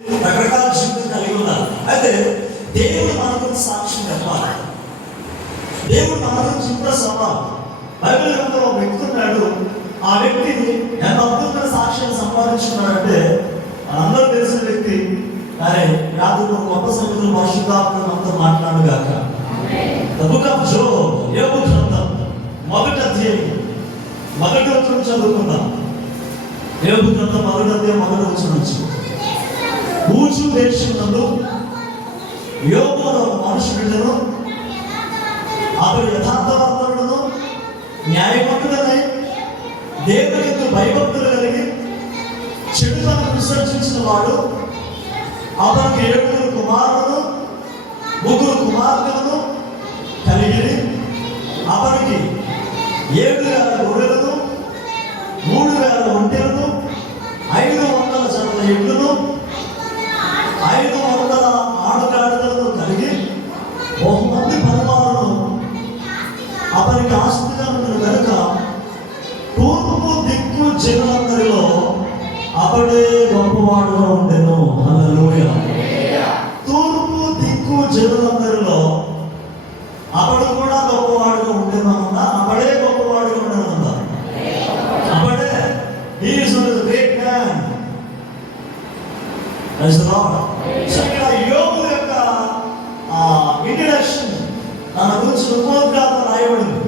రకరకాల జీవితం కలిగి ఉన్నారు. అయితే దేవుడు మన గురించి సాక్ష్యం చెప్పాలి. దేవుడు మన గురించి ఇంప్రెస్ అవ్వాలి. బైబిల్ గ్రంథంలో ఒక వ్యక్తి ఉన్నాడు. ఆ వ్యక్తి ఎంత అద్భుతమైన సాక్ష్యాన్ని సంపాదించుకున్నాడంటే అందరూ తెలిసిన వ్యక్తి. అరే రాత్రి ఒక గొప్ప సంగతులు పరిశుద్ధాత్మ మనతో మాట్లాడుగాక. ద బుక్ ఆఫ్ జోబ్, యోబు గ్రంథం మొదటి అధ్యాయం మొదటి వచనం చదువుకుందాం. యోబు గ్రంథం మొదటి అధ్యాయం మొదటి వచనం నుంచి. ఊచు దేశమునందు యోబు అనే ఒక మనుషుడును, అతడు యథార్థవంతుడును న్యాయవంతుడనై దేవుని యందు భయభక్తులు కలిగి చెడుతనం విసర్జించిన వాడు. అతనికి 7 కుమారులను 3 కుమార్తెలను కలిగి అతనికి 7,000 గొర్రెలను 3,000 ఒంటెలను 500 జతల ఎడ్లను 500 ఆడుగాడిదలను కలిగి బహుమంది పరివారులను అతనికి ఆస్తిగా ఉన్న కనుక తూర్పు దిక్కు జనులందరిలో అతడే గొప్పవాడుగా ఉండెను. హల్లెలూయా. తూర్పు దిక్కు జనులందరిలో అతడు కూడా గొప్పవాడుగా ఉండేను అన్నా, అతడే గొప్పవాడుగా ఉండేను అన్నా. అతడే he is a great man. Praise the Lord. ఇక్కడ యోబు యొక్క ఇంట్రడక్షన్ తన గురించి ఉపోద్ఘాతం రాయబడింది.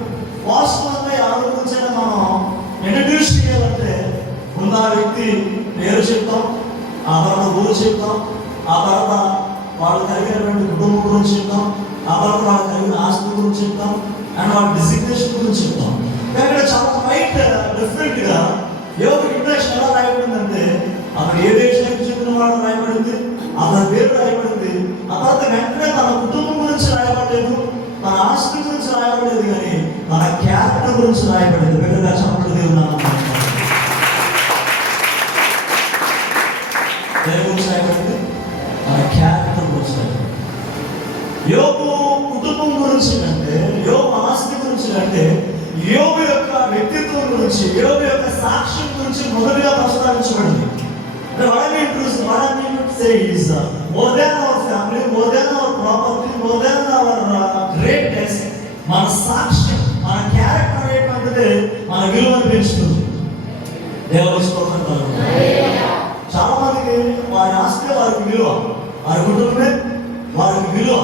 వాస్తవంగా ఎవరి గురించైనా మనం ఇంట్రడ్యూస్ చేయాలంటే ముందు ఆ వ్యక్తి పేరు చెప్తాం, ఆ తర్వాత ఊరు చెప్తాం, ఆ తర్వాత వాళ్ళు కలిగినటువంటి కుటుంబం గురించి చెప్తాం, ఆ తర్వాత వాళ్ళు కలిగిన ఆస్తి గురించి చెప్తాం, అండ్ వాళ్ళ డిసిగ్నేషన్ గురించి చెప్తాం. ఇక్కడ చాలా రైట్ డిఫరెంట్గా యోగ ఇంట్రడక్షన్ ఎలా రాయబడిందంటే అతను ఏ దేశానికి చెందిన వాడు రాయబడింది, అతని పేరు రాయబడింది. ఆ తర్వాత వెంటనే తన కుటుంబం గురించి రాయబడలేదు, తన ఆస్తి గురించి రాయబడలేదు, కానీ తన క్యారెక్టర్ గురించి రాయబడింది. పెద్దగా చెప్పడం దేవుడు దేని గురించి రాయబడింది? తన క్యారెక్టర్ గురించి రాయబడింది. యోబు కుటుంబం గురించి కంటే, యోబు ఆస్తి గురించి కంటే, యోబు యొక్క వ్యక్తిత్వం గురించి, యోబు యొక్క సాక్ష్యం గురించి మొదటిగా ప్రస్తావించబడింది. What I mean to say is more than our family, more than our property, more than our greatness, మన సాక్ష్యం, మన క్యారెక్టర్ అనేటువంటిది మన విలువను పెంచుతుంది. దేవుని స్తోత్రం కలుగును. చాలా మందికి వారి ఆస్తి వారికి విలువ, వారి కుటుంబమే వారికి విలువ,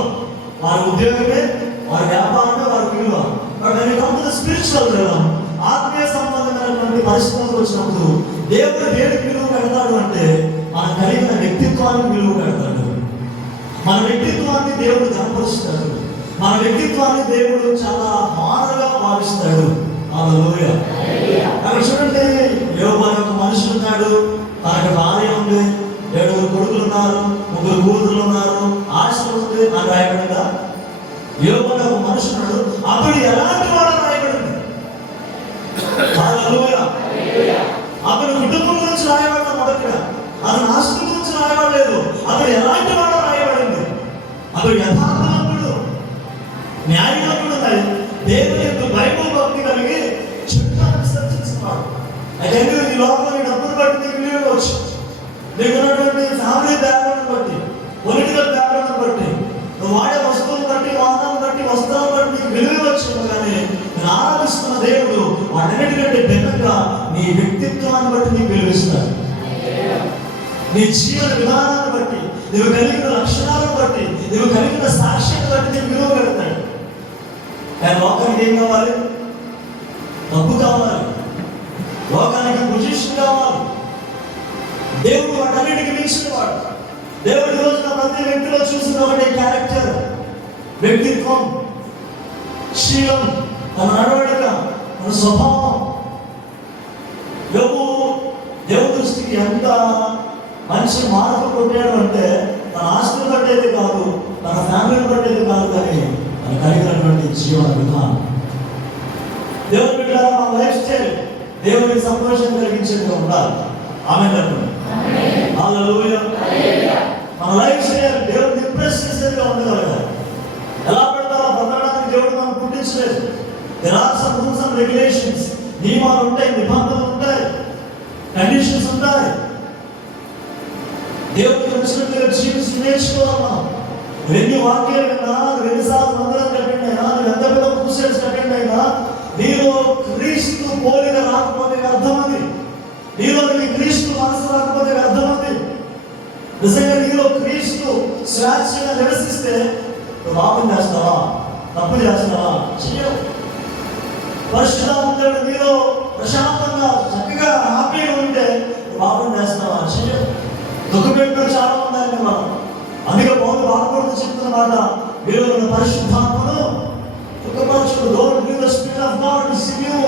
వారి ఉద్యోగమే, వారి వ్యాపారమే వారికి విలువ. బట్ స్పిరిచువల్ రిలం, ఆత్మీయ సంబంధమైనటువంటి పరిస్థితులకు వచ్చినప్పుడు దేవుడు దేనికి విలువ పెడతాడు అంటే మనం కలిగిన వ్యక్తిత్వానికి విలువ పెడతాడు. మన వ్యక్తిత్వాన్ని దేవుడు కనపరుస్తాడు. మన వ్యక్తిత్వాన్ని దేవుడు చాలా మారుగా భావిస్తాడు. హల్లెలూయా. అక్కడ చూడండి, యోబు అనే ఒక మనిషి ఉన్నాడు, తనకు భార్య ఉంది, 7 కొడుకులు ఉన్నారు, 3 కూతుర్లు ఉన్నారు, ఆస్తి ఉంది అని రాయబడిందా? యోబు అనే ఒక మనిషి ఉన్నాడు, అతడు ఎలాంటి వాడు రాయబడింది. హల్లెలూయా. అతని కుటుంబం గురించి రాయబడ్డ మొదటిగా, అతని ఆస్తి గురించి రాయబడలేదు, అతడు ఎలాంటి వాడు రాయబడింది. అతడు యథార్థవంతుడు, న్యాయవంతుడు, దేవుని యొక్క బైబిల్ భక్తి కలిగి చెడుతనాన్ని విసర్జించున్నాడు. అయితే ఈ లోకంలో డబ్బులు బట్టి నీకు విలువ ఇవ్వచ్చు, నీకున్నటువంటి ఫ్యామిలీ బ్యాక్గ్రౌండ్ బట్టి, పొలిటికల్ బ్యాక్గ్రౌండ్ బట్టి, నువ్వు వాడే వస్తువులను బట్టి, వాహనాలను బట్టి, వస్త్రాలను బట్టి నీకు విలువ ఇవ్వచ్చు. కానీ నేను ఆరాధిస్తున్న దేవుడు వాటన్నిటికంటే భిన్నంగా నీ వ్యక్తిత్వాన్ని బట్టి నీకు విలువిస్తాడు. నీ జీవన విధానాన్ని బట్టి, నువ్వు కలిగిన లక్షణాలను బట్టి, నువ్వు కలిగిన సాక్ష్యాన్ని బట్టి నీకు విలువ పెడతాడు. కానీ లోకానికి ఏం కావాలి? డబ్బు కావాలి, లోకానికి పొజిషన్ కావాలి. దేవుడు వాటన్నిటికి మించిన వాడు. దేవుడి రోజున ప్రతి వ్యక్తిలో చూసిన ఒకటే క్యారెక్టర్, వ్యక్తిత్వం, శీలం, తన నడవడిక, తన స్వభావం. యోబు దేవుడి దృష్టికి ఎంత మనిషి మార్పు కొట్టాడు అంటే తన ఆస్తిని బట్టేది కాదు, తన ఫ్యామిలీని బట్టేది కాదు, కానీ తన కలిగినటువంటి జీవన విధానం. దేవుని బిడ్డలారా, మన లైఫ్ స్టైల్ దేవునికి సంతోషం కలిగించేది ఉండాలి. ఆమేన్ చెప్పండి. హల్లెలూయా. మన లైఫ్ స్టైల్ దేవుడిని ఇంప్రెస్ చేసేదిగా ఉండగలగాలి. ఎలా పెడతారో బ్రతకడానికి దేవుడు మనం పుట్టించలేదు. There are some rules and regulations, నియమాలు ఉంటాయి, నిబంధనలు ఉంటాయి, కండిషన్స్ ఉంటాయి. దేవుడు దేవుడికి నచ్చినట్లుగా జీవించి నేర్చుకోవాలన్నా. ఎన్ని వాక్యాలు విన్నా, ఎన్నిసార్లు మందిరం కట్టిండైనా, నువ్వు ఎంత పెద్ద క్రూసేడ్స్ కట్టిండైనా, నీలో క్రీస్తు పోలిక రాకపోతే అర్థమది. నీలో క్రీస్తు మనసు రాకపోతే అర్థమది. నిజంగా నీలో క్రీస్తు స్వేచ్ఛగా నివసిస్తే నువ్వు పాపం చేస్తావా, తప్పు చేస్తావా? చెయ్యవు. పరిశుద్ధాత్ముడు నీలో ప్రశాంతంగా చక్కగా హ్యాపీగా ఉంటే నువ్వు పాపం చేస్తావా? చెయ్యవు. దుఃఖపెట్టిన చాలా ఉందండి మనం. అందుకే పౌలు బాధపడుతూ చెప్తున్నమాట, మీరు పరిశుద్ధాత్మను దుఃఖపరచుడు. Don't give the spirit of God to sin you.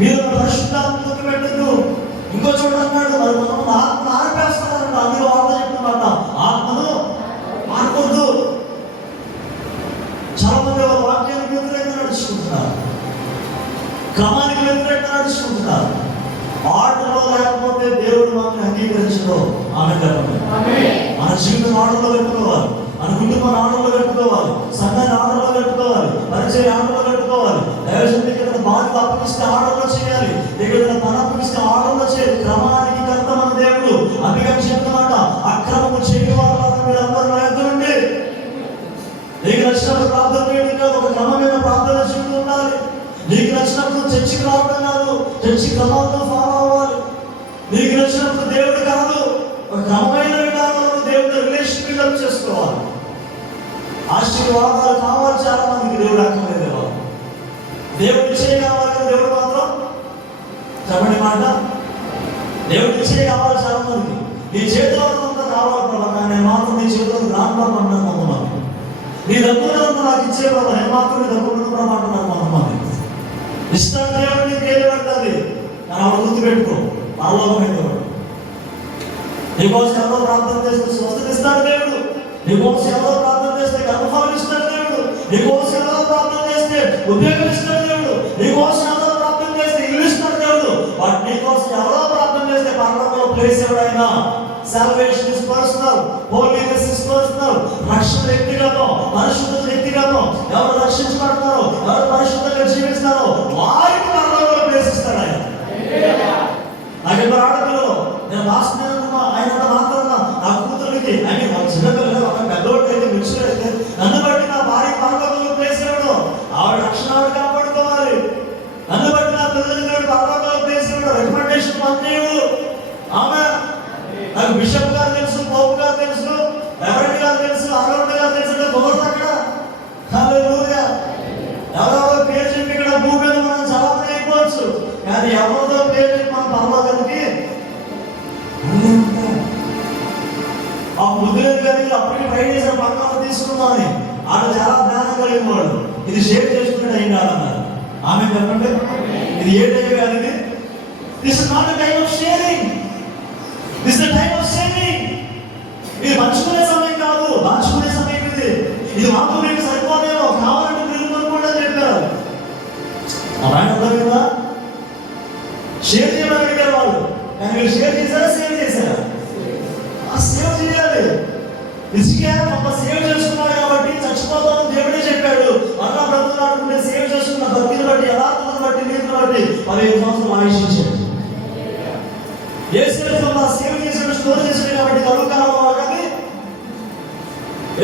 మీరు పరిశుద్ధాత్మను దుఃఖపెట్టద్దు. ఇంకో చోట అన్నాడు, మరి కొంతమంది ఆత్మ ఆర్పేస్తారంట. అందులో వార్త చెప్తున్నమాట, ఆత్మను ఆర్పొద్దు. చాలా మంది వాక్యానికి వ్యతిరేకంగా నడుచుకుంటున్నారు, క్రమానికి వ్యతిరేకంగా నడుచుకుంటున్నారు. ఆటలో లేకపోతే దేవుడు మనల్ని అంగీకరించడు. ఆమె చెప్పండి. మన జీవితం ఆటలో పెట్టుకోవాలి, మన కుటుంబం ఆటలో పెట్టుకోవాలి, సంఘాన్ని ఆటలో పెట్టుకోవాలి, పరిచయం ఆటలో పెట్టుకోవాలి. దైవజనుడికి బాధ్యత అప్పగిస్తే ఆటలో చేయాలి, దగ్గర తన అప్పగిస్తే ఆటలో చేయాలి. క్రమానికి కర్త మన దేవుడు. అందుకే చెప్తున్నమాట, అక్రమము చేయడం వల్ల మీరు అందరూ ఎదురుండి నీకు నచ్చినప్పుడు ప్రార్థన చేయడం కాదు, ఒక క్రమమైన ప్రార్థన జీవితం ఉండాలి. నీకు నచ్చినప్పుడు చర్చికి రావడం కాదు, చర్చి క్రమాలను ఫాలో అవ్వాలి. నీకు నచ్చినప్పుడు దేవుడు కాదు, ఒక క్రమమైన విధానంలో దేవుడితో రిలేషన్ బిల్డప్ చేసుకోవాలి. ఆశీర్వాదాలు కావాలి చాలా మందికి, దేవుడు అక్కర్లేదు. దేవుడు ఇచ్చే కావాలి కదా, దేవుడు మాత్రం చెప్పండి మాట, దేవుడు ఇచ్చే కావాలి చాలా మందికి. నీ చేతిలో అంతా కావాలి ప్రభా, నేను మాత్రం నీ చేతిలో రాను అన్నాను కొంతమంది. నీ దగ్గర నాకు ఇచ్చే ప్రభా, నేను మాత్రం నీ దగ్గర ప్రభా అంటున్నాను కొంతమంది. ఇష్టం దేవుడు నీకు ఏది పడుతుంది కానీ ఆవిడ గుర్తుపెట్టుకో, పరలోకం ఎందుకు. నీకోసం ఎవరో ప్రార్థన చేస్తే స్వస్థత ఇస్తాడు దేవుడు. నీకోసం ఎవరో ప్రార్థన చేస్తే గర్భఫలం ఇస్తాడు దేవుడు. నీకోసం ఎవరో ప్రార్థన చేస్తే ఉద్యోగం ఇస్తాడు దేవుడు. నీకోసం ఎవరో ప్రార్థన చేస్తే ఇల్లు ఇస్తాడు దేవుడు. బట్ నీకోసం ఎవరో ప్రార్థన చేస్తే పరలోకంలో ప్లేస్ ఎవడైనా. Salvation is personal, holiness is personal. రక్షణ వ్యక్తిగతం, పరిశుద్ధత వ్యక్తిగతం. ఎవరు రక్షించబడతారో, ఎవరు పరిశుద్ధంగా జీవిస్తారో వారికి పరలోకంలో ప్లేస్ ఇస్తాడు ఆయన. నాకు ఇద్దరు ఆడపిల్లలు, నేను రాసిన ఆయన మాత్రం నా కూతురికి అని ఒక చిన్నపిల్లలు, ఒక పెద్దోడికి అయితే మిక్చర్ అయితే నన్ను బట్టి నా భార్య పరలోకంలో ప్లేస్ ఇవ్వడం. ఆవిడ రక్షణ ఆవిడ కాపాడుకోవాలి. నన్ను బట్టి నా పిల్లలకి పరలోకంలో ప్లేస్ ఇవ్వడం. రికమెండేషన్ పంపేయడు. ఆమె నాకు బిషప్ గారు తెలుసు, పోపు గారు తెలుసు, రెవరెండ్ గారు తెలుసు, ఆరోగ్య గారు తెలుసు, కుదరదు అక్కడ. హల్లెలూయా. ఎవరెవరో పేరు చెప్పి ఇక్కడ భూమి మీద మనం చాలా అయిపోవచ్చు, కానీ ఎవరితో పేరు చెప్పి మనం పరలోకానికి ఆ ముద్దులేదు. కానీ అప్పటికి ట్రై చేసిన పక్కన తీసుకున్నామని వాళ్ళు చాలా జ్ఞానం కలిగిన వాళ్ళు. ఇది షేర్ చేసుకుంటే ఏం కాదన్నారు. ఆమె చెప్పండి, ఇది ఏ టైం కాదు, ఇది this is not a time of sharing, this is the time of saving. ఇది పంచుకునే సమయం కాదు, దాచుకునే సమయం ఇది. ఇది మాకు మీకు సరిపోదేమో, కావాలంటే మీరు కొనుక్కోండి అని చెప్పారు. ఆయన అర్థం కదా, షేర్ చేయమని అడిగారు వాళ్ళు. కానీ మీరు షేర్ చేశారా, సేవ్ చేశారా? సేవ్ చేయాలి. ఇసుకే ఒక సేవ్ చేసుకున్నాడు కాబట్టి చచ్చిపోతామని దేవుడే చెప్పాడు. అలా బ్రతుకున్నాడు, సేవ్ చేసుకున్న భక్తిని బట్టి, యథార్థతను బట్టి, నీతిని బట్టి 15 సంవత్సరాలు ఆయుష్ ఇచ్చాడు. ఏ సేవ సేవ్ చేసాడు, స్టోర్ చేసాడు కాబట్టి కరువు కాలం కానీ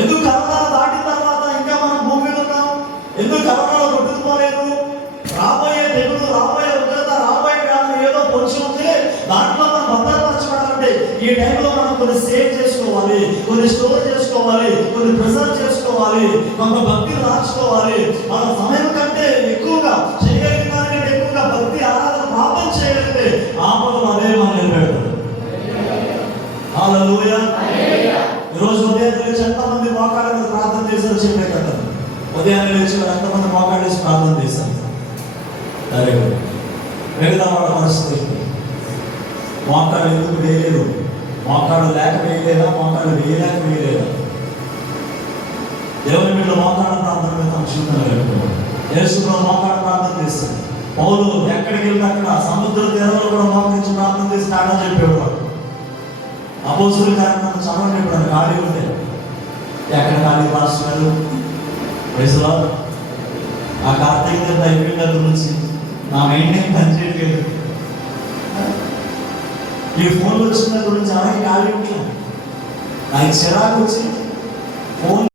ఎందుకు కరోనా దాటిన తర్వాత ఇంకా మనం భూమి మీద ఉన్నాం? ఎందుకు కరోనాలో కొట్టుకుపోలేదు? రాబోయే తెగులు, రాబోయే ఉగ్రత, రాబోయే కాలం ఏదో పొంచి ఉంది. దాంట్లో మనం భద్రపరచబడాలంటే ఈ టైంలో మనం కొన్ని సేవ్ చేసుకోవాలి, కొన్ని స్టోర్ చేసుకోవాలి, కొన్ని ప్రిజర్వ్ చేసుకోవాలి, కొంత భక్తిని మార్చుకోవాలి. మన సమయం కంటే ఎక్కువగా చేయగలిగిన దానికంటే ఎక్కువగా భక్తి ఆరాధన ప్రార్థన చేయగలిగితే ఆపదలు అదే మనం నిలబెడతాడు. హల్లెలూయా. ఈరోజు ఉదయాన్నే లేచి ఎంతమంది మోకాళ్ళ మీద ప్రార్థన చేశారో చెప్పే కదా. ఉదయాన్నే లేచి ఎంతమంది మోకాళ్ళు వేసి ప్రార్థన చేశారు. సరే, మిగతా వాళ్ళ పరిస్థితి మోకాళ్ళు ఎందుకు వేయలేదు? మోకాళ్ళు లేక వేయలేదా? మోకాళ్ళు వేయలేక వేయలేదా? దేవుని మీద మోకాళ్ళ ప్రార్థన మీద తమ జీవితంలో పెట్టుకోవాలి. యేసులో మోకాళ్ళ ప్రార్థన చేస్తాడు. పౌలు ఎక్కడికి వెళ్తే అక్కడ సముద్ర తీరంలో కూడా మోకరించి ప్రార్థన చేసి కారణం చెప్పేవాడు. అపోస్తుల కార్యాలను చదవండి, ఇప్పుడు ఖాళీ ఉంటే ఎక్కడ ఖాళీ పాస్టర్ వయసులో ఆ కార్తీక అయిపోయిన గురించి నా మైండ్ పనిచేయట్లేదు. ఈ ఫోన్లు వచ్చిన గురించి అలాగే ఖాళీ ఉంటాను. ఆయన చిరాకు వచ్చి